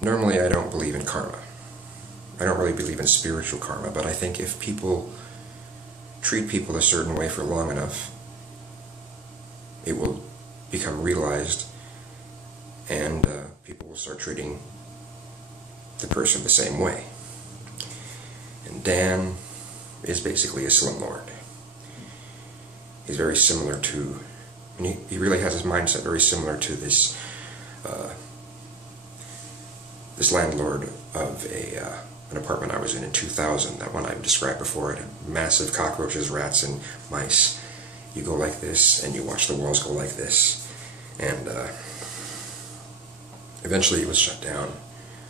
Normally I don't believe in karma. I don't really believe in spiritual karma, but I think if people treat people a certain way for long enough, it will become realized, and people will start treating the person the same way. And Dan is basically a slumlord. He's very similar to, and he really has his mindset very similar to this this landlord of an apartment I was in 2000, that one I've described before. It had massive cockroaches, rats, and mice. You go like this, and you watch the walls go like this. And eventually it was shut down.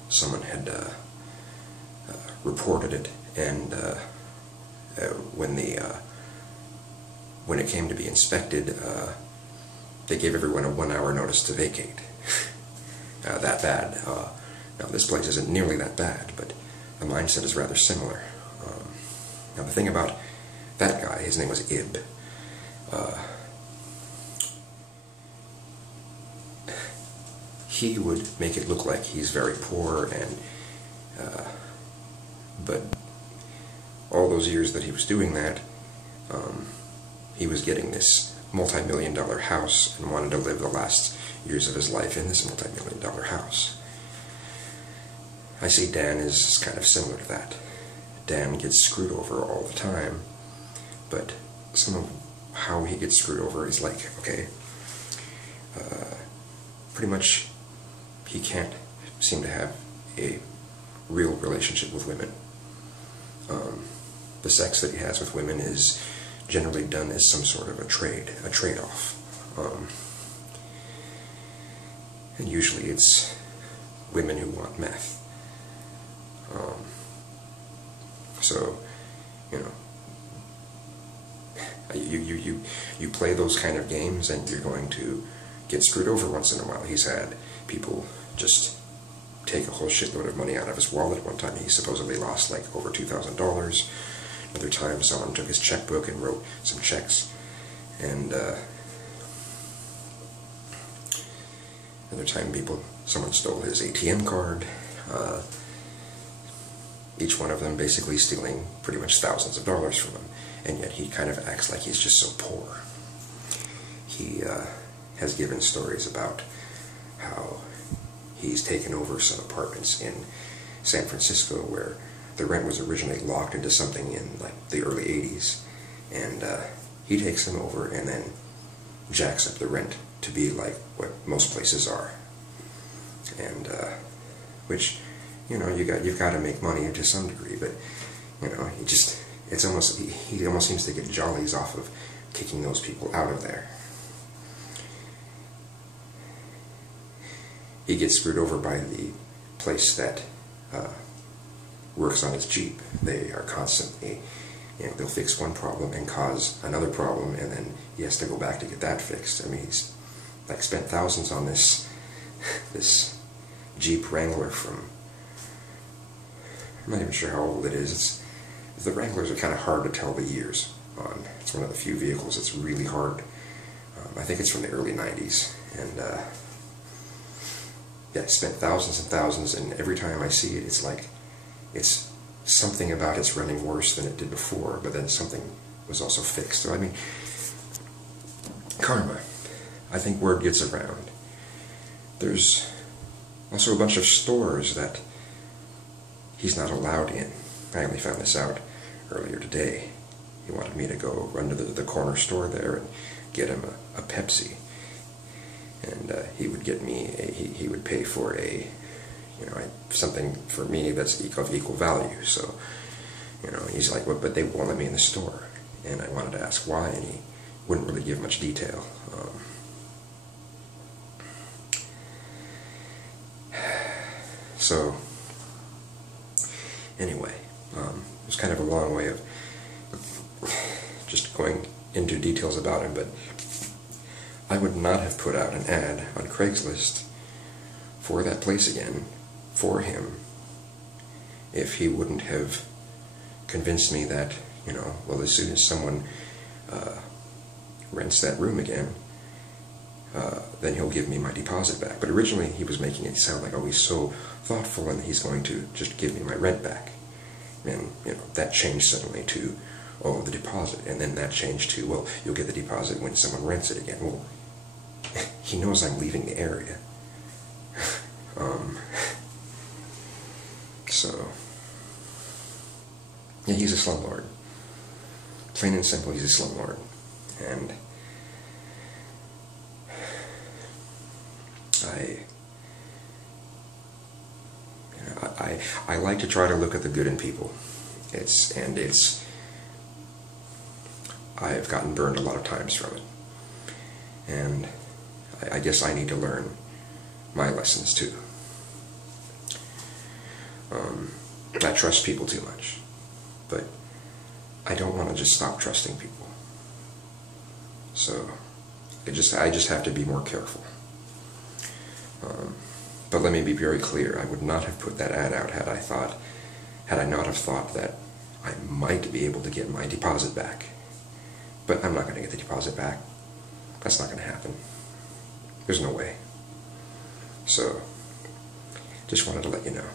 Someone had reported it, and when it came to be inspected, they gave everyone a 1-hour notice to vacate. That bad. Now this place isn't nearly that bad, but the mindset is rather similar. Now the thing about that guy, his name was Ib. He would make it look like he's very poor, and but all those years that he was doing that, he was getting this multi-million-dollar house and wanted to live the last years of his life in this multi-million-dollar house. I see Dan is kind of similar to that. Dan gets screwed over all the time, but some of how he gets screwed over is like, okay, pretty much he can't seem to have a real relationship with women. The sex that he has with women is generally done as some sort of a trade-off. And usually it's women who want meth. So, you know, you play those kind of games and you're going to get screwed over once in a while. He's had people just take a whole shitload of money out of his wallet. One time he supposedly lost like over $2,000. Another time someone took his checkbook and wrote some checks. And another time someone stole his ATM card. Each one of them basically stealing pretty much thousands of dollars from him, and yet he kind of acts like he's just so poor. He has given stories about how he's taken over some apartments in San Francisco where the rent was originally locked into something in like the early 80s, and he takes them over and then jacks up the rent to be like what most places are, and which, you know, you've got to make money to some degree, but you know, he almost seems to get jollies off of kicking those people out of there. He gets screwed over by the place that works on his Jeep. They are constantly, you know, they'll fix one problem and cause another problem, and then he has to go back to get that fixed. I mean, he's like spent thousands on this Jeep Wrangler from, I'm not even sure how old it is. The Wranglers are kind of hard to tell the years on. It's one of the few vehicles that's really hard. I think it's from the early 90s, and yeah, I spent thousands and thousands, and every time I see it, it's like, it's something about it's running worse than it did before, but then something was also fixed. So I mean, karma. I think word gets around. There's also a bunch of stores that he's not allowed in. I only found this out earlier today. He wanted me to go run to the corner store there and get him a Pepsi. And he would get me he would pay for a, you know, something for me that's of equal value. So, you know, he's like, well, but they won't let me in the store. And I wanted to ask why, and he wouldn't really give much detail. So, anyway, it was kind of a long way of just going into details about him, but I would not have put out an ad on Craigslist for that place again for him if he wouldn't have convinced me that, you know, well, as soon as someone rents that room again, then he'll give me my deposit back. But originally he was making it sound like, oh, he's so thoughtful and he's going to just give me my rent back. And, you know, that changed suddenly to, oh, the deposit. And then that changed to, well, you'll get the deposit when someone rents it again. Well, he knows I'm leaving the area. So, yeah, he's a slumlord. Plain and simple, he's a slumlord. And I like to try to look at the good in people. I've gotten burned a lot of times from it. And I guess I need to learn my lessons too. I trust people too much, but I don't want to just stop trusting people. So I just have to be more careful. But let me be very clear, I would not have put that ad out had I not have thought that I might be able to get my deposit back. But I'm not going to get the deposit back. That's not going to happen. There's no way. So, just wanted to let you know.